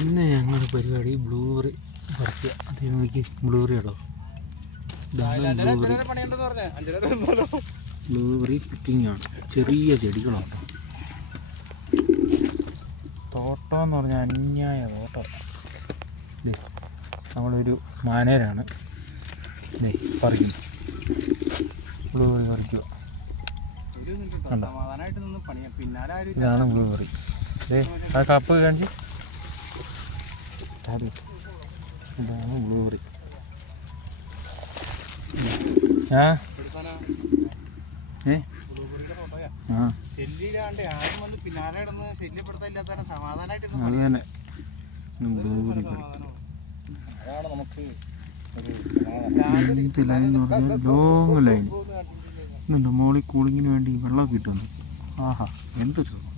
ഇന്ന് ഞങ്ങളുടെ പരിപാടി ബ്ലൂബെറി പറിക്കുക. അത് നോക്കി ബ്ലൂബെറി കേട്ടോ, ബ്ലൂബെറി പിക്കിംഗ് ആണ്. ചെറിയ ചെടികളാണ്. തോട്ടം എന്ന് പറഞ്ഞാൽ അന്യായ തോട്ടം. നമ്മളൊരു മാനേരാണ് പറിക്കും, ബ്ലൂബെറി പറിക്കുക. ഇതാണ് ബ്ലൂബെറി. ആ കപ്പ് കാണിച്ച്, ഇതാണ് ബ്ലൂബെറി. ആ അത് തന്നെ ബ്ലൂബെറി എന്ത് ലൈൻ എന്ന് പറഞ്ഞാൽ ലോങ് ലൈൻ. ഇന്നുണ്ട് മോളിൽ കൂളിങ്ങിന് വേണ്ടി വെള്ളം കിട്ടുന്നു. ആഹാ, എന്തൊരു സുഖം.